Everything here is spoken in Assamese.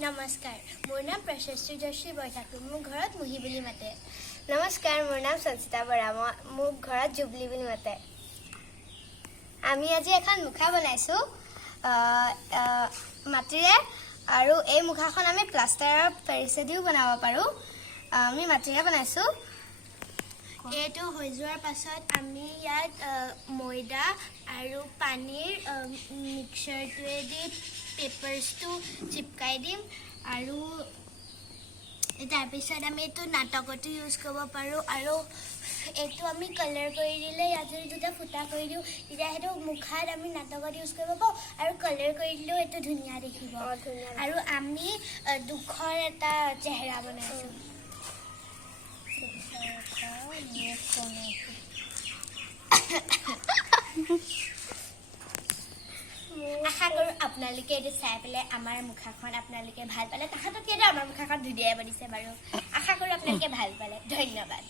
নমস্কাৰ, মোৰ নাম প্ৰশস্তি জয়শ্ৰী বৰঠাকুৰ। মোৰ ঘৰত মুহি বুলি মাতে। নমস্কাৰ, মোৰ নাম সঞ্চিতা বৰা। মোক ঘৰত জুবলি বুলি মাতে। আমি আজি এখন মুখা বনাইছোঁ মাটিৰে, আৰু এই মুখাখন আমি প্লাষ্টাৰৰ পেৰিছেদিও বনাব পাৰোঁ। আমি মাটিৰে বনাইছোঁ। এইটো হৈ যোৱাৰ পাছত আমি ইয়াত ময়দা আৰু পানীৰ মিক্সাৰটোৱেদি পেপাৰ্ছটো চিপকাই দিম, আৰু তাৰপিছত আমি এইটো নাটকতো ইউজ কৰিব পাৰোঁ। আৰু এইটো আমি কালাৰ কৰি দিলে, ইয়াত যদি দুটা ফুটা কৰি দিওঁ তেতিয়া সেইটো মুখাত আমি নাটকত ইউজ কৰিব পাৰোঁ, আৰু কালাৰ কৰি দিলেও এইটো ধুনীয়া দেখিব। আৰু আমি দুখৰ এটা চেহেৰা বনাইছোঁ। আশা কৰোঁ আপোনালোকে এইটো চাই পেলাই আমাৰ মুখাখন আপোনালোকে ভাল পালে। তাহাঁততকৈ আমাৰ মুখাখন ধুনীয়াই বনিছে বাৰু। আশা কৰোঁ আপোনালোকে ভাল পালে। ধন্যবাদ।